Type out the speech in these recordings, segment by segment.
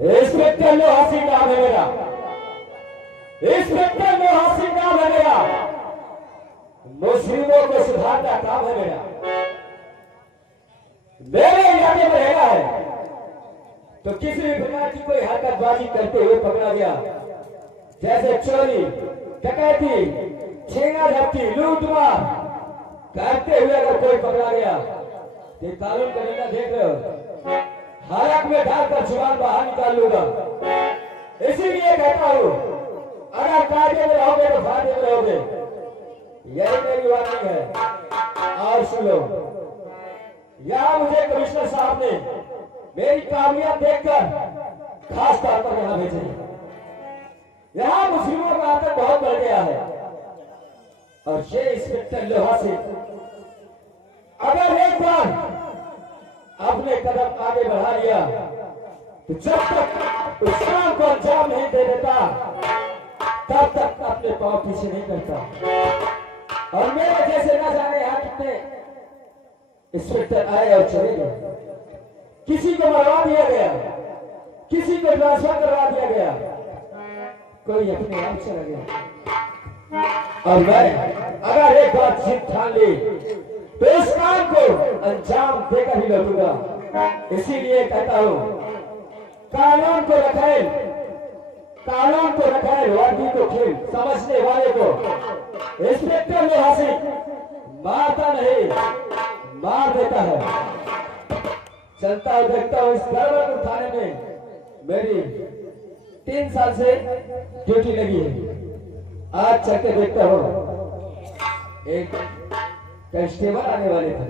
Inspector लोहासी नाम है मेरा, इंस्पेक्टर लोहासी नाम है मेरा। मुस्लिमों को सुधारना काम है मेरा। मेरे इलाके में रहना है तो किसी भी प्रकार की कोई हरकतबाजी करते हुए पकड़ा गया, जैसे चोरी, डकैती, छीना झपटी, लूटमार करते हुए अगर कोई पकड़ा गया तो कानून का डंडा देख रहे हो, हालत में डालकर जुबान बाहर निकाल लूंगा। इसीलिए कहता हूं, अगर कायदे में रहोगे तो फायदे में रहोगे, यही मेरी वार्निंग है। और सुनो, यहां मुझे कमिश्नर साहब ने मेरी कामयाब देखकर खास तौर पर यहां भेजे। यहां मुस्लिमों का आतंक बहुत बढ़ गया है और ये इंस्पेक्टर लोहासी अगर एक बार अपने कदम आगे बढ़ा लिया तो जब तक उस काम को अंजाम नहीं दे देता तब तक अपने पांव पीछे नहीं करता। और मेरे जैसे न जाने यहाँ कितने इंस्पेक्टर आए और चले गए, किसी को मरवा दिया गया, किसी को ट्रांसफर करवा दिया गया, कोई अपने आप चला गया। और मैं अगर एक बार जिद ठान ली तो इस काम को अंजाम देकर ही लौटूंगा। इसीलिए कहता हूं, कानून को रखें, कानून को रखें, वर्दी को खेल समझने वाले को इंस्पेक्टर लोहासी मारता नहीं, मार देता है। चलता हूं, देखता हूं, इस गड़बड़ थाने में मेरी 3 साल से ड्यूटी लगी है। आज चल के देखता हूं, एक कांस्टेबल आने वाले थे,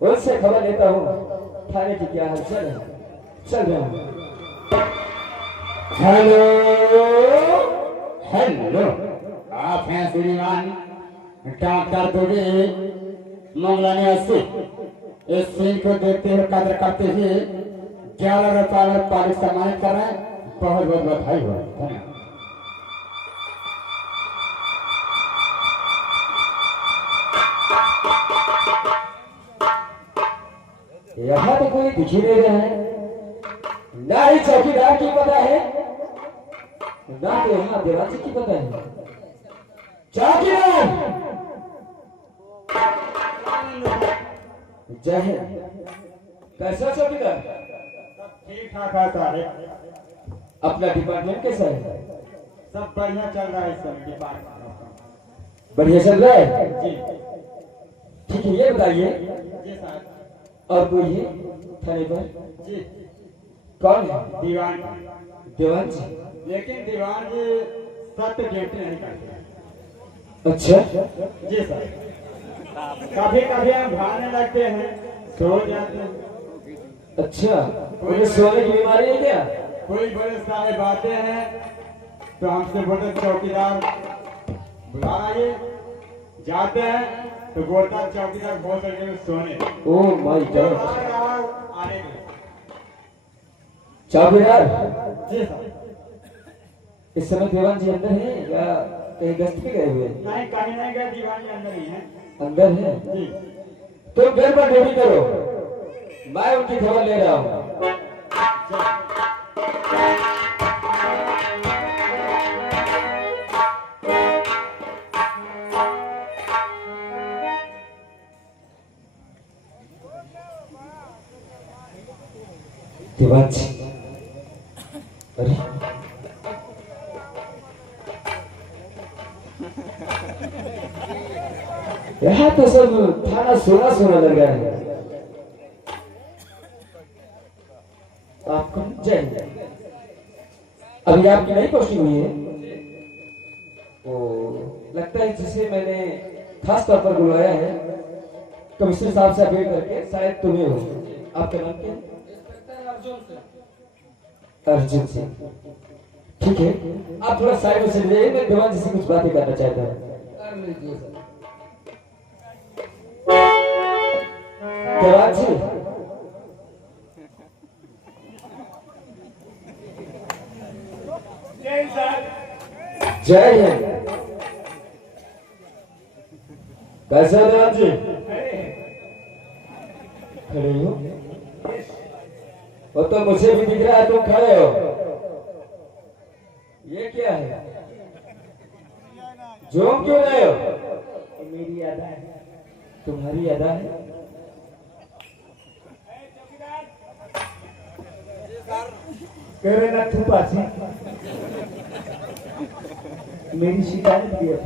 उनसे खबर लेता हूँ थाने की क्या हालचाल है। चल रहा हूँ। हेलो हेलो, आप हैं श्रीमान डॉक्टर दुबे मंगला निवासी। इस सीन को देखते हुए कदर करते हुए 11 रुपये पारिश सम्मानित कर रहे हैं। बहुत बहुत बधाई हो। धन्यवाद। यहाँ तो कोई दिख ही नहीं रहा है, ना ही चौकीदार की पता है, ना तो यहाँ देवासी की पता है। चौकीदार जय हिंद। कैसा चौकीदार? ठीक ठाक है सारे। अपना डिपार्टमेंट कैसा है? सब बढ़िया चल रहा है सर। डिपार्टमेंट बढ़िया चल रहा है जी। ठीक है, ये बताइए जी सर। और कोई है थाने पर? जी कौन है? दीवान। देवान जी? लेकिन दीवान जी सत्य ड्यूटी नहीं करते। अच्छा जी सर। कभी कभी हम भागने लगते हैं, सो जाते हैं। अच्छा, उन्हें सोने की बीमारी है क्या? कोई बड़े सारे बातें हैं तो हमसे बोलते चौकीदार बुला आइए। जाते हैं तो बोलता चौकीदार बहुत लगे में सोने। ओह माय जो गॉड। आ रहा आने दो। चौकीदार, जी सर। इस समय देवान जी अंदर हैं या कहीं गश्त पे गए हुए? नहीं, कहीं नहीं गए, दीवानी अंदर ही है। अंदर है? जी। तुम घर पर ड्यूटी करो, मैं उनकी खबर ले रहा हूँ। देवान जी, अरे यहाँ तो सब थाना सोना सोना लग रहा है। आपको जय, अभी आपकी नई पोस्टिंग हुई है? ओ, लगता है जिसे मैंने खास तौर पर बुलवाया है कमिश्नर साहब से भेंट करके, शायद तुम्हें हो। आपका नाम क्या है? अर्जुन सिंह। ठीक है, आप थोड़ा साइड में चले जाइए, मैं देवान जी से कुछ बातें करना चाहता हूँ। देवान जी, जय हिंद। कैसे हो देवान जी? खड़े हो? वो तो मुझे भी दिख रहा है तुम खड़े हो। ये क्या है? झूम क्यों रहे हो? मेरी अदा है। तुम्हारी अदा है? करे ना तू पासी, मेरी शिकायत की है।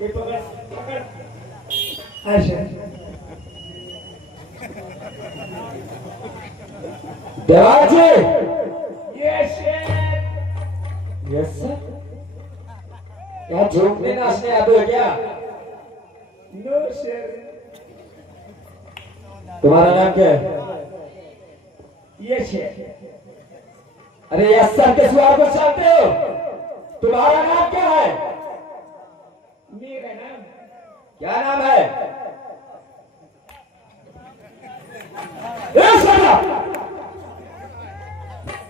ये पकड़ पकड़। अच्छा देवान जी। Yes sir. यहाँ झूमने नाचने आते हो क्या? No sir. तुम्हारा नाम क्या है? यस है। अरे यस सर के सवाल को जानते हो? तुम्हारा नाम क्या है? मेरा नाम क्या नाम है? Yes sir.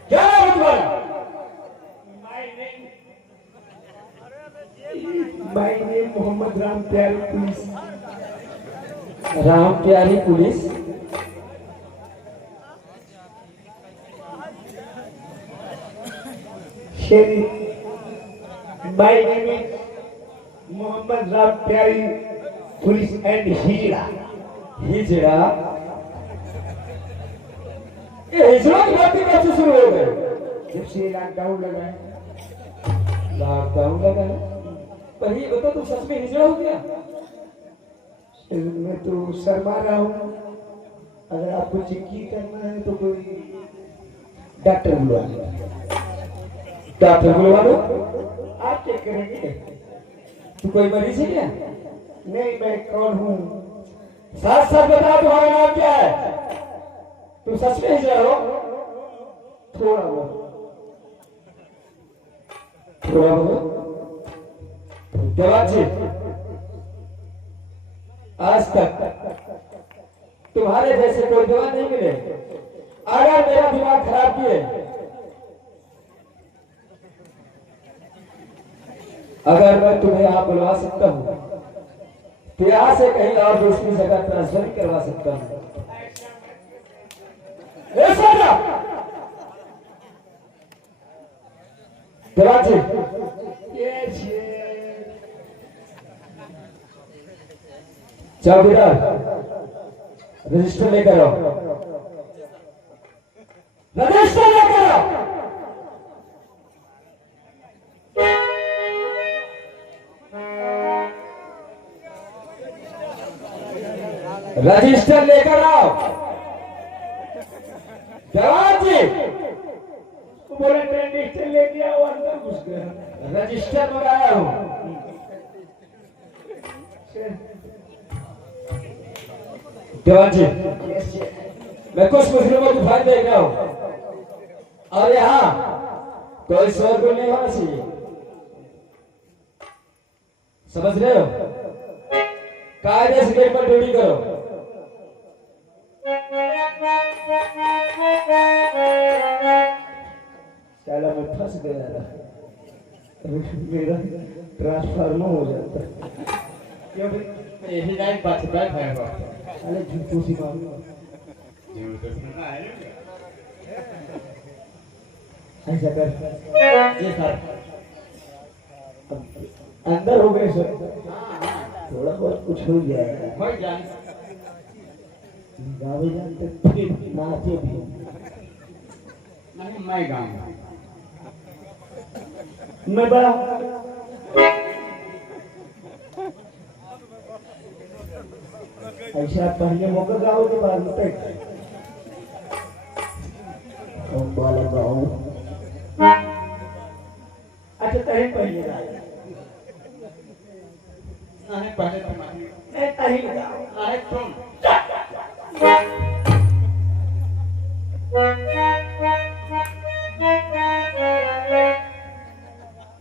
क्या नाम है तुम्हारा? My name Mohammad Ram Pyari police. Ram Pyari police? My name is Mohammad Ram Pyari police and हिजड़ा। हिजड़ा? ये हिजड़ा की बात कब से शुरू हो गई? जब से लॉकडाउन लगा है। लॉकडाउन लगा है? पर ये बता, तुम सच में हिजड़ा हो गया? मैं तो शर्मा रहा हूँ। अगर आपको चिक्की करना है तो कोई डॉक्टर बुलवा लो। डॉक्टर बुलवा लो? आप क्या करेंगे? तू कोई मरीज है क्या? नहीं, मैं कौन हूँ? साथ साथ बताओ, तुम्हारा नाम क्या है? तुम सच में हिजड़ा हो? थोड़ा बहुत। थोड़ा बहुत? देवान जी, आज तक तुम्हारे जैसे कोई देवान नहीं मिले। अगर मेरा दिमाग खराब किए, अगर मैं तुम्हें यहां बुलवा सकता हूं तो यहां से कहीं और दूसरी जगह ट्रांसफर करवा सकता हूं। देवान जी, चौकीदार, रजिस्टर लेकर आओ, रजिस्टर लेकर आओ। रजिस्टर लेकर आओ जवाब जी। बोला रजिस्टर लेके आओ, अंदर घुस गया। रजिस्टर मंगाया हूं। जवाब जी, मैं कुछ मुस्लिमों की फाइल देख रहा हूं और यहाँ कोई शोरगुल नहीं होना चाहिए, समझ रहे हो? कायदे से गेट पर ड्यूटी करो। साला मैं फंस गया था, मेरा ट्रांसफार्मर हो जाता। क्यों भाई? यही लाइन बात बैठ है वो। अरे झूठू सी बात। ऐसा कर जी सर। अंदर हो गए सर, थोड़ा बहुत कुछ हो गया है। हो जाए गाँव जानते फिर नाचे भी नहीं, मैं गाऊंगा। मैं बड़ा ऐसा पहले मौका गाओ के बाद में कौन वाला गाओ। अच्छा तही पहले गाओ, नहीं पहले तुम्हारी मैं तही गाओ। नहीं तुम।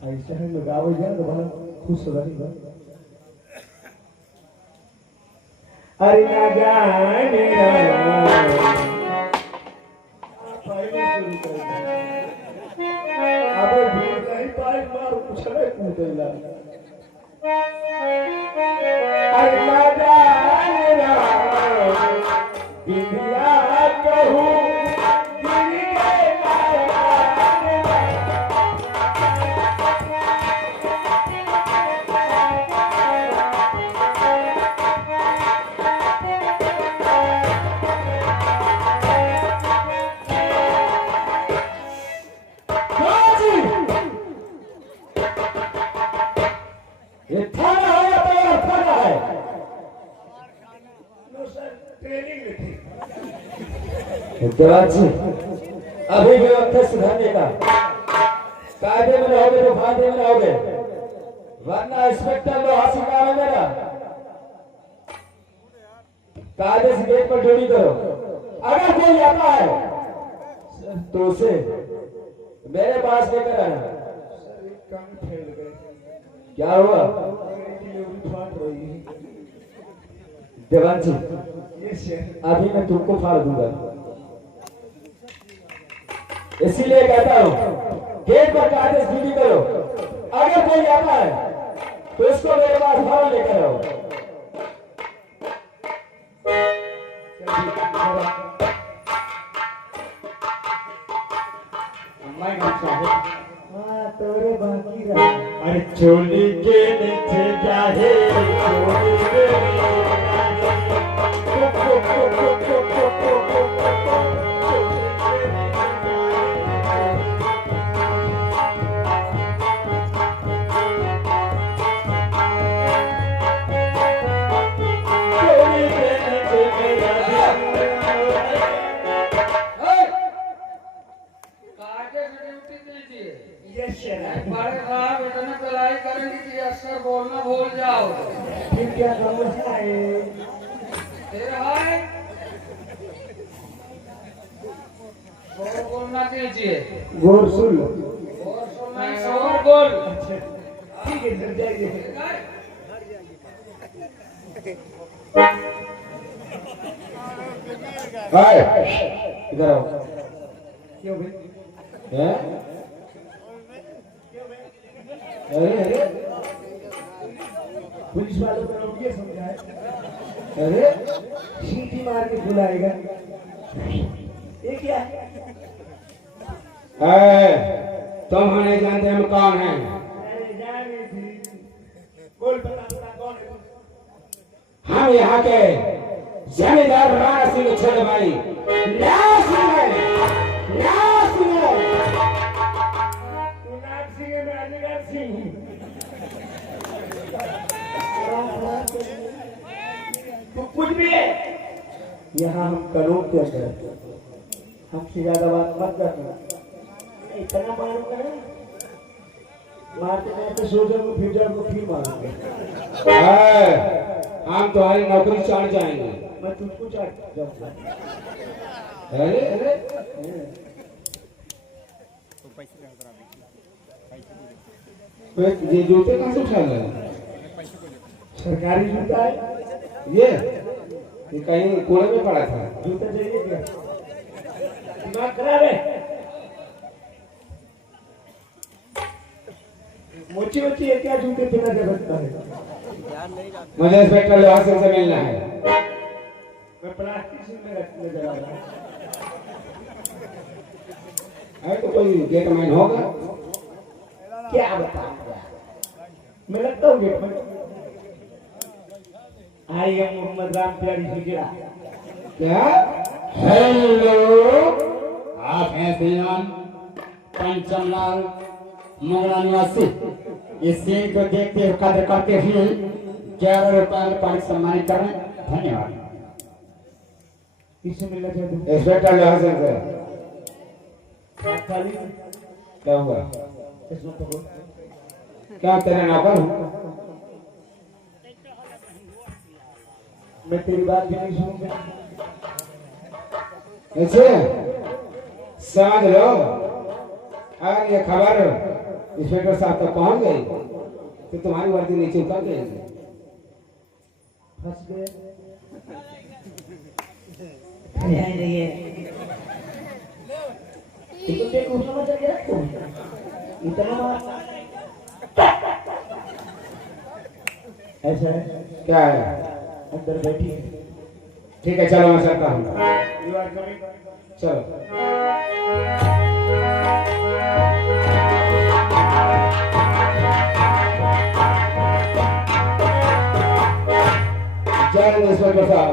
ऐसा है मैं गाओ जाए तो बड़ा खुश रहेगा। अरे ना जाने पहले शुरू कर अब भीड़ नहीं पाई मार पूछले कूदेला। अरे ना जाने इंडिया कहूँ ये थाना है या तैयार थाना है? ट्रेनिंग लिखी। जवाब जी, अभी भी वक्त है सुधारने का। कायदे में रहोगे तो फायदे में रहोगे, वरना इंस्पेक्टर लो हासिल काम है मेरा। कायदे से गेट पर ड्यूटी करो। अगर कोई आता है तो उसे मेरे पास लेकर आना। काम फेल गए। क्या हुआ? डिलीवरी फाट रही है। जवान जी, ये सर अभी मैं तुमको फाड़ दूंगा, इसीलिए कहता हूँ गेट पर कायदे से ड्यूटी करो। अगर कोई आता है तो उसको मेरे पास फाड़ लेकर आओ। मैं गाऊंगा साहब। हाँ तोरे बाकी रहा। अरे चोली के नीचे जाहे, चोली के ये सर बड़े साहब इतना कलाई करेंगे कि अक्सर बोलना भूल जाओ। फिर क्या समस्या है? फिर है शोर बोलना कीजिए, गोर सुन। और सुनना शोर बोल। ठीक है सर, जाइए। इधर आओ। क्यों भाई? हैं? अरे अरे पुलिस वालों को लोग ये समझाए, अरे सीटी मार के बुलाएगा। ये क्या है? तुम हमें जानते हम कौन हैं? अरे जाने थी। बोल बता कौन है? हम यहाँ के जमींदार राणा सिंह छोड़ वाली नाम है। तू नाग सिंह है, मैं अजगर सिंह हूँ। तू कुछ भी है। यहाँ हम कानून के अंदर हमसे ज्यादा बात मत करना। इतना मारूंगा ना, मारते मारते सो जाओ, फिर जाओ, फिर मारूंगा। हम तुम्हारी नौकरी चाट जाएंगे। मैं तुझको चाट जाऊंगा। अरे अरे ये जूते कहाँ से उठा लाए? सरकारी जूता है ये कहीं कूड़े में पड़ा था। जूता चाहिए क्या? दिमाग खराब है। मोची मोची है क्या? जूते पहना जा सकता है। मुझे इंस्पेक्टर लोहा सिंह से मिलना है। मैं प्लास्टिक सिंह में रखने जा रहा हूँ। अरे तो कोई गेट मैन होगा। क्या बताऊंगा? मैं लगता हूँ gate man. I am Mohammad Ram Pyari Sikda. क्या? हेलो, आप हैं श्रीमान पंचमलाल मंगला निवासी। इस सीन को देखते हुए कदर करते हुए 11 रुपए में पारित सम्मानित कर रहे हैं। धन्यवाद। किससे मिलना चाहते हो? इंस्पेक्टर लोहा सिंह से। खाली क्या हुआ? इसमें पकड़ो। क्या तेरा नौकर हूँ? मैं तेरी बात भी नहीं सुनूंगा। ऐसे समझ लो, अगर ये खबर इंस्पेक्टर साहब तक पहुंच गई तो तुम्हारी वर्दी नीचे उतर गई। फंस गए। नहीं है। तो देख उतना मचा गया तो इतना ऐसा है। क्या है? अंदर बैठी है। ठीक है, चलो मैं चलता हूँ। You are coming. चलो। जय हिंद इंस्पेक्टर साहब।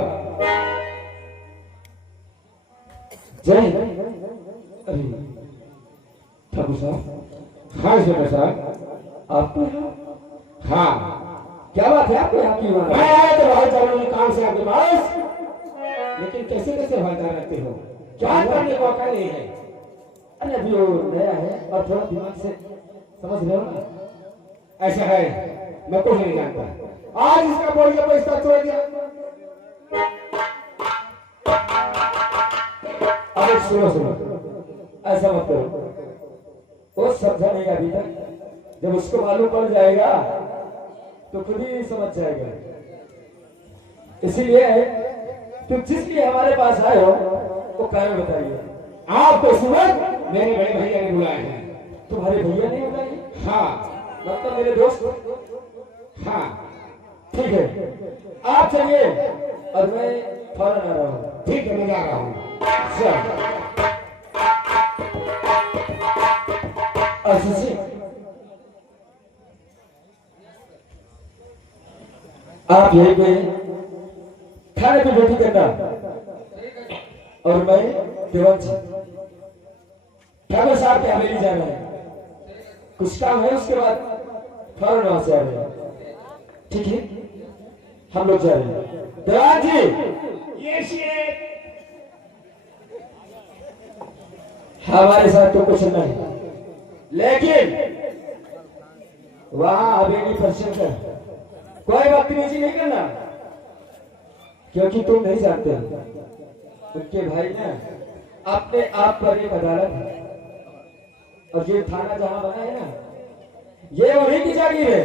जय हिंद। अरे ठाकुर साहब। हाँ इंस्पेक्टर साहब। आप? हाँ, क्या बात है आपके यहाँ की? मैं आया तो बहुत जरूरी काम से आपके पास, लेकिन कैसे कैसे हवलदार रखते हो? क्या करने का मौका नहीं है? अरे अभी वो नया है और थोड़ा दिमाग से समझ लो ना। ऐसा है, मैं कुछ नहीं जानता। आज इसका बोलिए पैसा छोड़ दिया। अरे सुनो सुनो, ऐसा मत करो। वो समझा नहीं अभी तक, जब उसको मालूम पड़ जाएगा तो खुद ही समझ जाएगा। इसीलिए तुम जिस लिए हमारे पास आए हो वो कारण बताइए। आपको सुबह मेरे बड़े भैया ने बुलाए हैं। तुम्हारे भैया ने बुलाए? हाँ, मतलब मेरे दोस्त। हाँ ठीक है, आप चलिए और मैं फौरन आ रहा हूँ। ठीक है, मैं जा रहा हूँ। आप यहीं पे खाने पे ड्यूटी करना और मैं देवंश ठाकुर साहब के हवेली जा रहे हैं। कुछ काम है, उसके बाद फौरन वहां से आ रहे हैं। ठीक है, हम लोग जा रहे हैं। देवान जी, ये शेर हमारे साथ तो कुछ नहीं, लेकिन वहां हवेली पर चलकर कोई बदतमीजी नहीं करना, क्योंकि तुम नहीं जानते उनके भाई ने अपने आप पर एक अदालत है और ये थाना जहां बना है ना, ये उन्हीं की जागीर है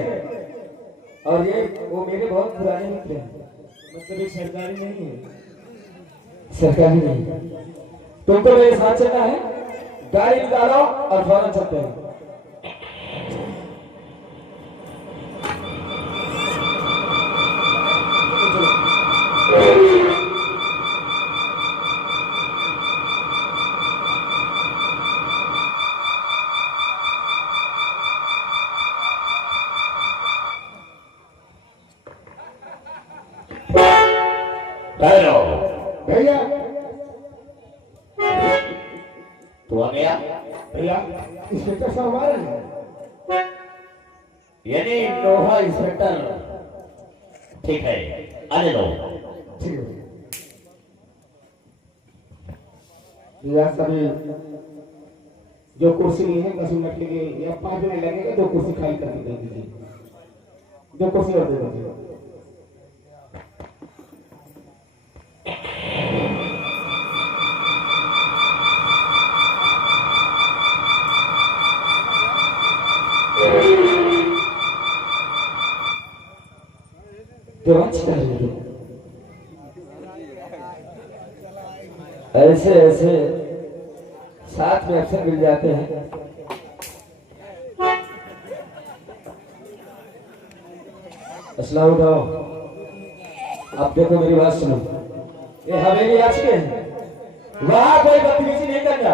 और ये वो मेरे बहुत पुराने मित्र हैं। मतलब ये सरकारी नहीं है। सरकारी नहीं। तुमको मेरे साथ चलना है, गाड़ी निकालो और फौरन चलते हैं। Pero भैया तू आ गया भैया इंस्पेक्टर साहब आ रहे हैं। यानी लोहा इंस्पेक्टर ठीक है आने दो ठीक है भैया सभी जो कुर्सी नहीं है 10 मिनट के लिए या 5 मिनट लगेगा, 2 कुर्सी खाली करके दे दीजिए, 2 कुर्सी और दे दीजिए। ऐसे ऐसे साथ में अक्सर मिल जाते हैं। अस्सलाम उठाओ, आप देखो मेरी बात सुनो, ये हवेली आज के हैं, वहां कोई बदतमीजी नहीं करना,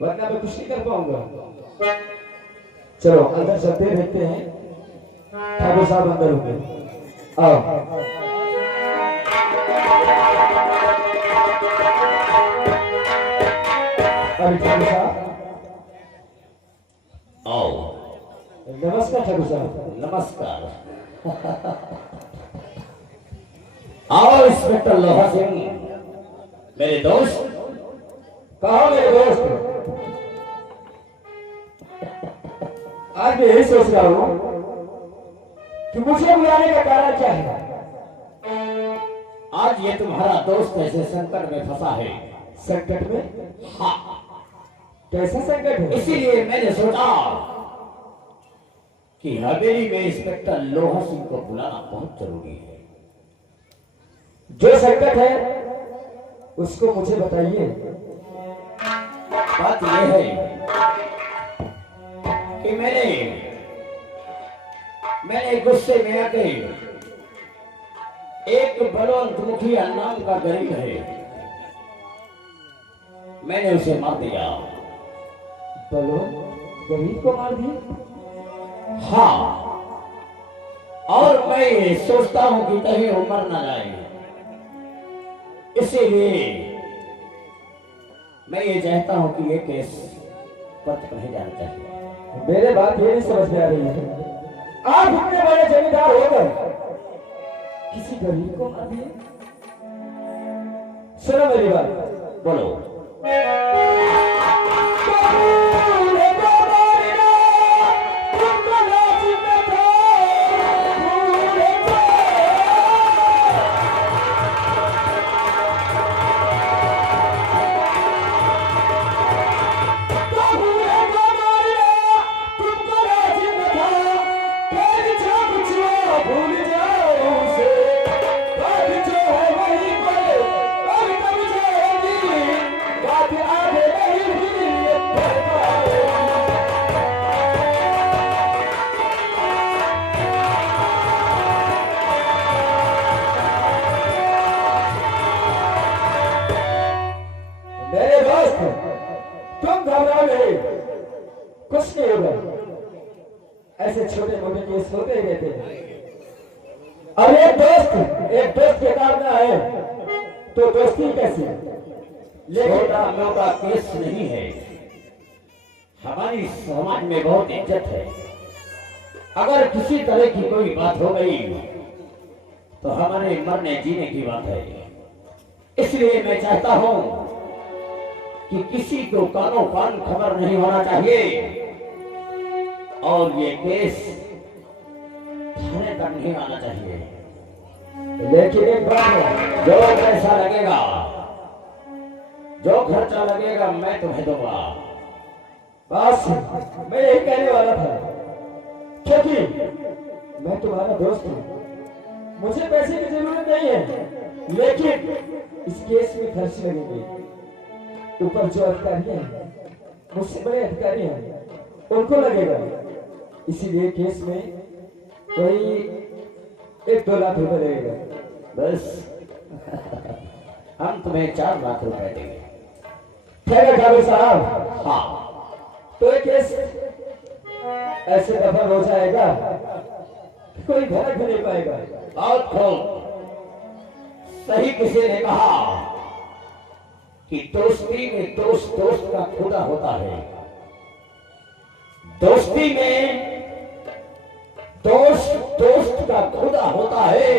वरना मैं कुछ नहीं कर पाऊंगा। चलो अंदर चलते देखते हैं, ठाकुर साहब अंदर होंगे। आओ ठाकुर साहब, आओ नमस्कार ठाकुर साहब। नमस्कार आओ इंस्पेक्टर लोहा सिंह मेरे दोस्त। कहो मेरे दोस्त, आज मैं यही सोच रहा हूँ कि मुझे बुलाने का कारण क्या है। आज ये तुम्हारा दोस्त ऐसे संकट में फंसा है। संकट में? हाँ कैसा संकट है? इसीलिए मैंने सोचा कि हवेली में इंस्पेक्टर लोहा सिंह को बुलाना बहुत जरूरी है। जो संकट है उसको मुझे बताइए। बात यह है कि मैंने गुस्से में आके एक बलवंत मुखिया नाम का गरीब है, मैंने उसे मार दिया। बलवंत गरीब को मार दिया? हाँ, और मैं ये सोचता हूं कि कहीं वो मर ना जाए, इसीलिए मैं ये चाहता हूं कि ये केस पट नहीं जाना चाहिए। मेरे बात ये नहीं समझ में आ रही है, आप इतने बड़े जमींदार होकर किसी गरीब को मार दिए? सुनो मेरी बात, बोलो। तुम घबराओ नहीं, कुछ नहीं होगा। ऐसे छोटे मोटे केस होते ही रहते हैं। अब एक दोस्त के काम ना है तो दोस्ती कैसी? लेकिन छोटा मोटा केस नहीं है, हमारी समाज में बहुत इज्जत है। अगर किसी तरह की कोई बात हो गई तो हमारे मरने जीने की बात है। इसलिए मैं चाहता हूं कि किसी को कानो कान खबर नहीं होना चाहिए और ये केस थाने तक नहीं आना चाहिए। लेकिन एक बात है, जो पैसा लगेगा, जो खर्चा लगेगा, मैं तुम्हें दूंगा। बस मैं यही कहने वाला था, क्योंकि मैं तुम्हारा दोस्त हूँ, मुझे पैसे की जरूरत नहीं है, लेकिन इस केस में खर्च लगेंगे। ऊपर जो अधिकारी हैं, मुझसे बड़े अधिकारी हैं, उनको लगेगा। इसीलिए केस में कोई 1-2 लाख रुपए लगेगा। बस हम तुम्हें 4 लाख रुपए देंगे। ठीक है ठाकुर साहब। हाँ, तो ये केस ऐसे दफन हो जाएगा कि कोई भड़क भी नहीं पाएगा। बहुत खूब, सही किसी ने कहा कि दोस्ती में दोस्त दोस्त का खुदा होता है, दोस्ती में दोस्त दोस्त का खुदा होता है,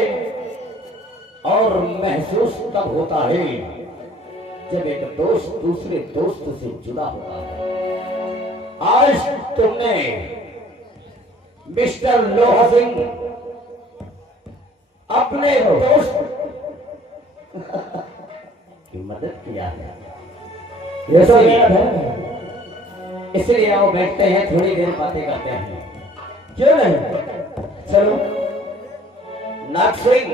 और महसूस तब होता है जब एक दोस्त दूसरे दोस्त से जुदा होता है। आज तुमने मिस्टर लोहा सिंह अपने दोस्त की मदद किया है, ये तो याद है। इसलिए आओ बैठते हैं, थोड़ी देर बातें करते हैं। क्यों नहीं, चलो। नाग सिंह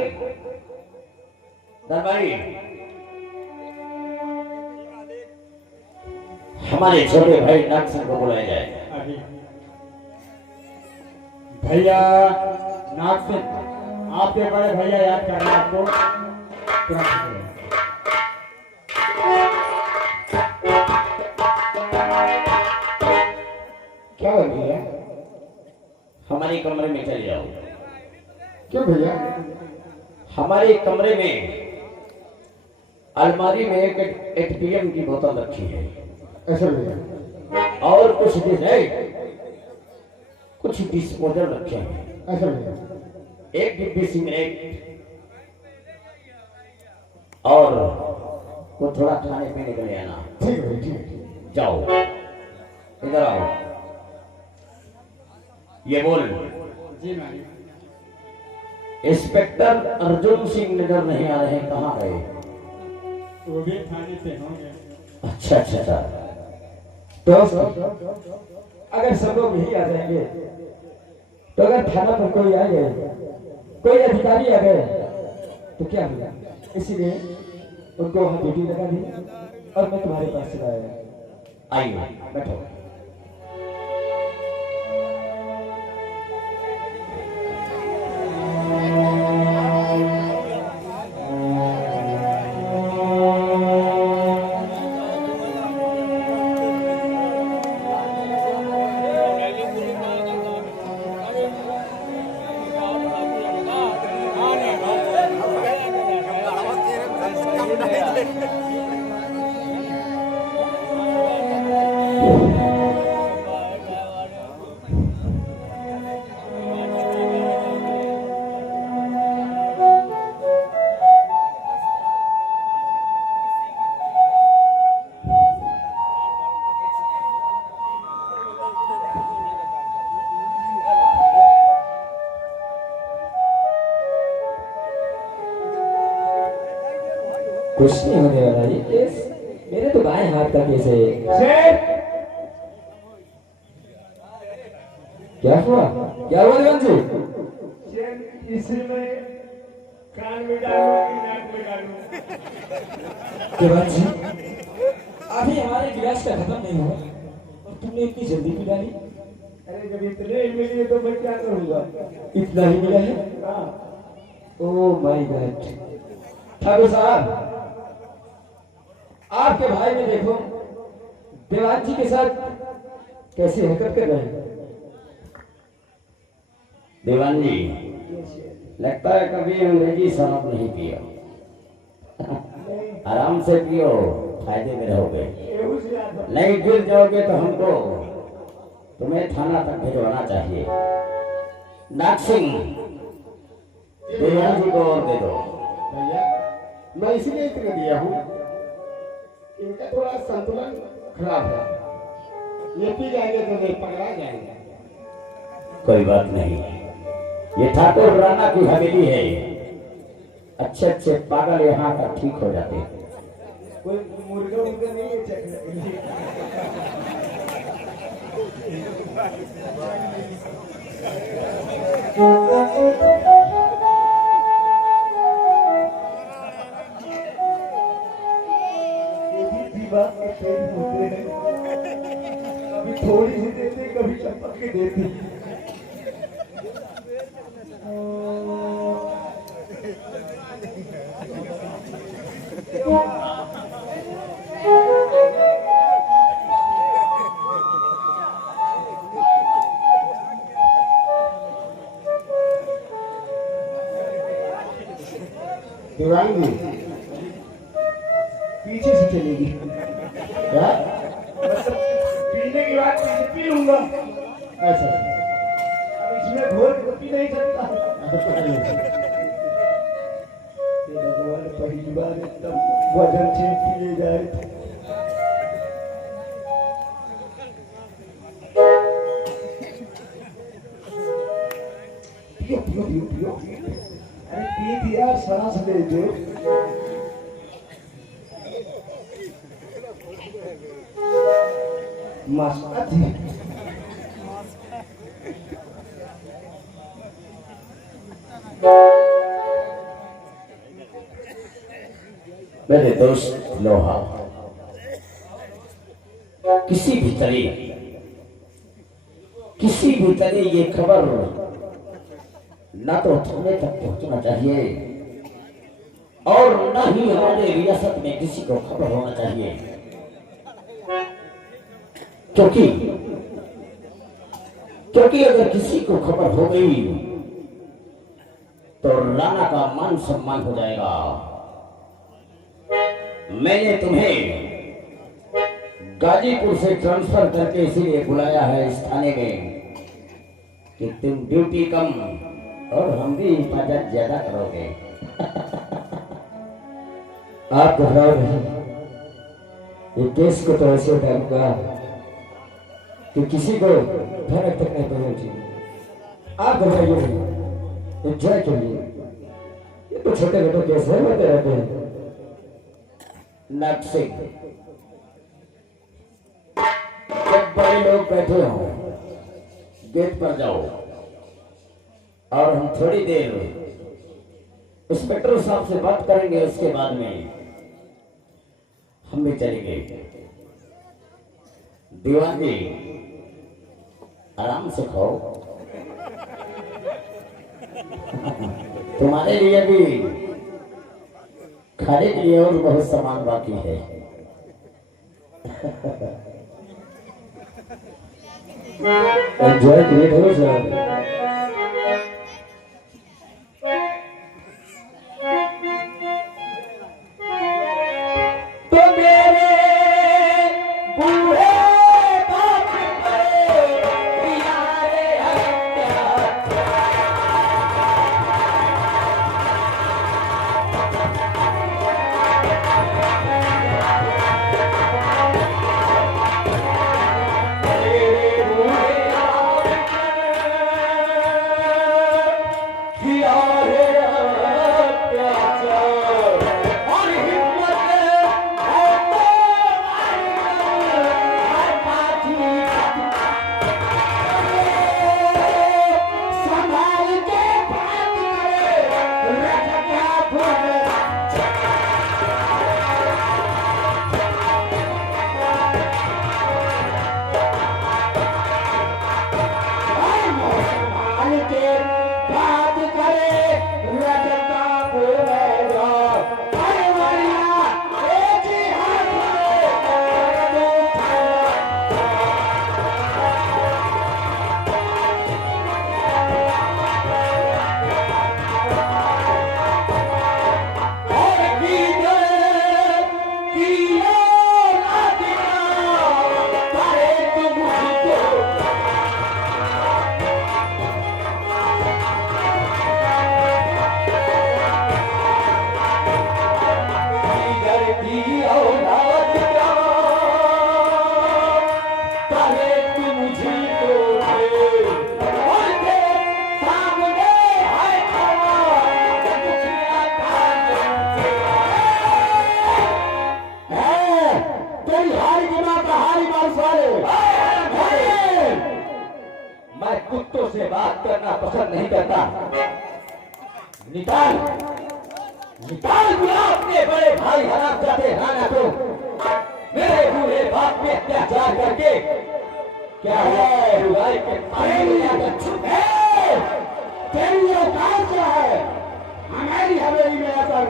दरबारी, हमारे छोटे भाई नाग सिंह को बुलाया जाए। भैया नाग सिंह, आपके बड़े भैया याद कर रहे हैं आपको। तुरंत क्या हो गया? हमारे कमरे में चले जाओ। क्यों भैया? हमारे कमरे में अलमारी में एक एटीएम की बोतल रखी है, ऐसा भैया? और कुछ कुछ डिस्पोजल रखे हैं, ऐसा भैया? एक डिब्बी सिगरेट और वो थोड़ा खाने पीने के लिए आना। ठीक है, ठीक है। जाओ, इधर आओ। ये बोल, जी मैम। इंस्पेक्टर अर्जुन सिंह नजर नहीं आ रहे, कहाँ गए? वो भी थाने से होंगे। अच्छा अच्छा अच्छा। दोस्त, अगर सब लोग यही आ जाएंगे तो अगर थाना पर कोई आ गए, कोई अधिकारी आ गए तो क्या होगा? इसीलिए उनको वहां ड्यूटी लगा दी और मैं तुम्हारे पास चला आया। आइए बैठो। कुछ नहीं होने वाला, ये केस मेरे तो बाएं हाथ का केस है। क्या हुआ? क्या हुआ दीवान जी? इसी में कान में डालूंगी, नाक में डालूंगी। दीवान जी, अभी हमारे गिलास का खत्म नहीं हुआ और तुमने इतनी जल्दी पी डाली। अरे जब इतने ही मिली तो मैं क्या करूंगा? इतना ही मिला है? हाँ, ओह माय गॉड। ठाकुर साहब, आपके भाई में देखो देवान जी के साथ कैसी हरकत कर रहे हैं। देवान जी, लगता है कभी अंग्रेजी शराब नहीं पिया। आराम से पियो, फायदे में रहोगे। एहू से याद है। नहीं गिर जाओगे तो हमको तुम्हें थाना तक भिजवाना चाहिए। नाग सिंह, देवान जी को और दे दो। भैया, मैं इसीलिए इतना दिया हूँ, इनका थोड़ा संतुलन खराब है। ये पी जाएंगे तो ये पकड़ा जाएंगे। कोई बात नहीं, ये ठाकुर राणा की हवेली है, अच्छे अच्छे पागल यहाँ का ठीक हो जाते हैं। कोई मुर्गा उर्गा नहीं है चखने के लिए। ये भी दीवार के पेड़ होते हैं, कभी थोड़ी सी देते, कभी चपक के देते। दीवान जी, पीछे से चलेगी। क्या? मतलब पीने के बाद पीछे पी लूंगा। अच्छा अब इसमें घोल के तो पी नहीं सकता। ये भगवान पहली बार एकदम वजन ठीक किए जाए। पियो पियो पियो पियो। अरे पी दिया, सांस ले दो। मस्का थी। मेरे दोस्त लोहा, किसी भी तरह ये खबर ना तो तुम्हें तक पहुंचना चाहिए और ना ही हमारे रियासत में किसी को खबर होना चाहिए, क्योंकि अगर किसी को खबर हो गई तो राणा का मान सम्मान हो जाएगा। मैंने तुम्हें गाजीपुर से ट्रांसफर करके इसीलिए बुलाया है इस थाने में कि तुम ड्यूटी कम और हम भी हिफाजत ज्यादा करोगे। आप घबराओ नहीं, ये केस को तो ऐसे उठाऊंगा कि किसी को भनक तक नहीं पहुंची। आप घबराइए नहीं, एंजॉय करिए। ये तो छोटे मोटे केस है, होते रहते हैं। नक्सिक, जब बड़े लोग बैठे हो गेट पर जाओ और हम थोड़ी देर इंस्पेक्टर साहब से बात करेंगे, उसके बाद में हम भी चलेंगे। दीवान जी आराम से खाओ, तुम्हारे लिए भी खाने के लिए और बहुत सामान बाकी है। एंजॉय करिए ढेरों साहब। मैं कुत्तों से बात करना पसंद नहीं करता। निकाल निकाल बुला अपने बड़े भाई हरामजादे राणा को। मेरे बूढ़े बाप पे अत्याचार करके क्या है बुराई के पानी में जाकर छुप है। तेरी औकात क्या है हमारी हवेली में आकर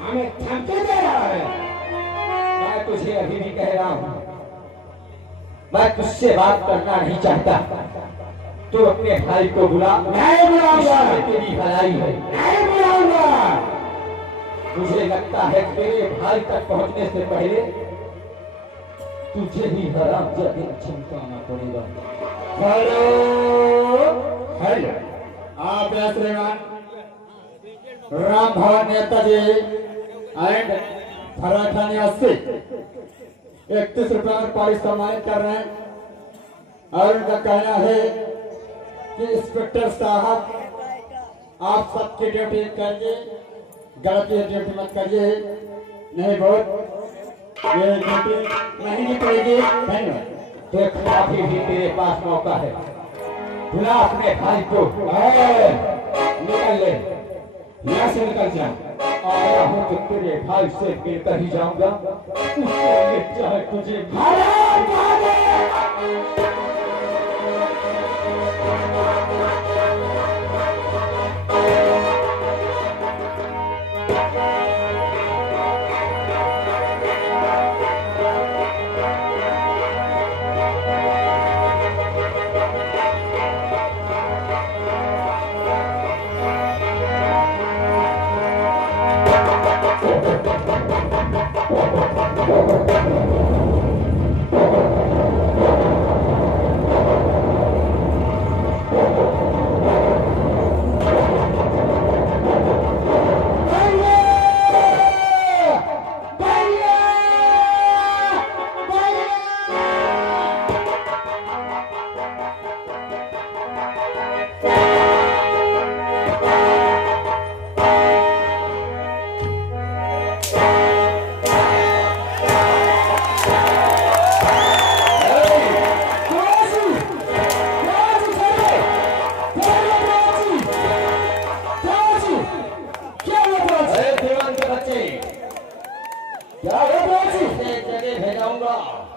हमें धमकी दे रहा है। मैं तुझे अभी भी कह रहा हूं, मैं तुझसे बात करना नहीं चाहता। तू अपने भाई को बुला। नहीं बुलाऊंगा, तेरी भलाई है। नहीं बुलाऊंगा। मुझे लगता है तेरे भाई तक पहुंचने से पहले तुझे ही हराम जाति चमकाना पड़ेगा। हेलो हेलो, आप हैं श्रीमान राम भवन नेताजी एंड पराठा निवासी 31 रुपये में पॉलिस सम्मानित कर रहे हैं और उनका कहना है कि इंस्पेक्टर साहब आप सबकी ड्यूटी करिए, गलती ड्यूटी मत करिए, नहीं बहुत ये ड्यूटी नहीं निकलेगी। धन्यवाद। देखो अभी भी तेरे पास मौका है, बुला अपने भाई को। निकल ले, यहाँ से निकल जा। आया हूँ तो तेरे भाई से मिलकर ही जाऊंगा, उसके लिए चाहे तुझे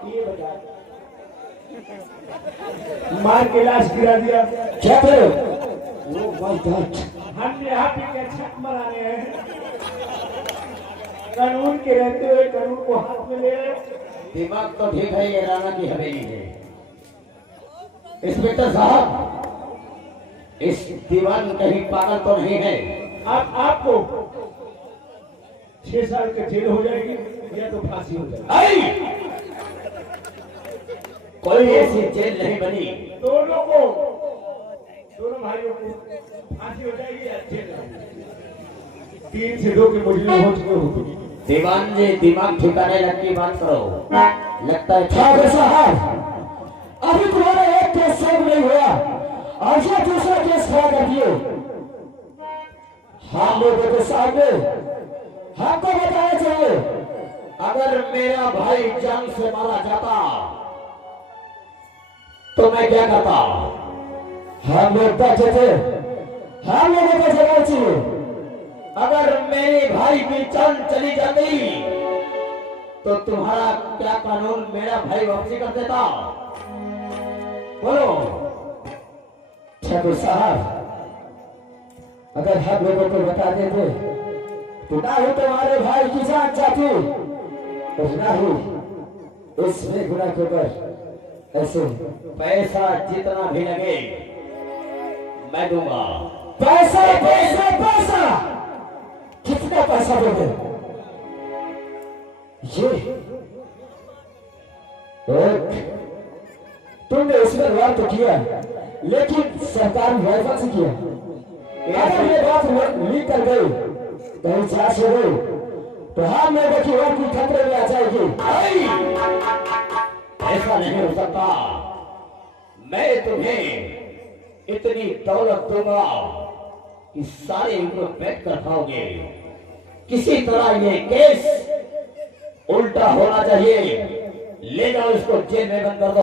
ये बता, मार के लाश गिरा दिया। क्या करो? ओ माय गॉड, हम यहाँ पे क्या छक मराने हैं? कानून के रहते हुए कानून को हाथ में ले रहे। दिमाग तो ठीक है, ये राणा की हवेली है। इंस्पेक्टर साहब, इस दीवान कहीं पागल तो नहीं है? आपको 6 साल का जेल हो जाएगी या तो फांसी हो जाएगी। कोई ऐसी जेल नहीं बनी। दोनों भाइयों को फांसी हो जाएगी या जेल रहेगी। 3 से 2 के मुजरिम हो चुके हो। दीवान जी, दिमाग ठिकाने लग की बात करो। लगता है ठाकुर साहब, अभी तुम्हारा एक केस सॉल्व नहीं हुआ और ये दूसरा केस खड़ा कर दिए। हम लोगों के सामने हमको बताना चाहिए, अगर मेरा भाई जान से मारा जाता तो मैं क्या करता? हम लोग बचे थे, हम लोगों को जगह चाहिए। अगर मेरे भाई की जान चली जाती तो तुम्हारा क्या कानून मेरा भाई वापसी कर देता? बोलो। ठाकुर साहब, अगर हम लोगों को बता देते तो ना ही तुम्हारे भाई की जान जाती और ना ही इसमें गुनाह के ऊपर ऐसे पैसा जितना भी लगे मैं दूंगा। पैसा पैसा पैसा, कितना पैसा दोगे? ये तुमने इसमें वार तो किया, लेकिन सरकारी वायदा से किया। अगर ये बात लीक कर गई, कहीं जांच हो गई, तो हम लोगों की और भी खतरे में आ जाएगी। ऐसा नहीं हो सकता। मैं तुम्हें इतनी दौलत दूंगा कि सारे उम्र बैठ कर खाओगे। किसी तरह ये केस उल्टा होना चाहिए। ले जाओ इसको जेल में बंद कर दो।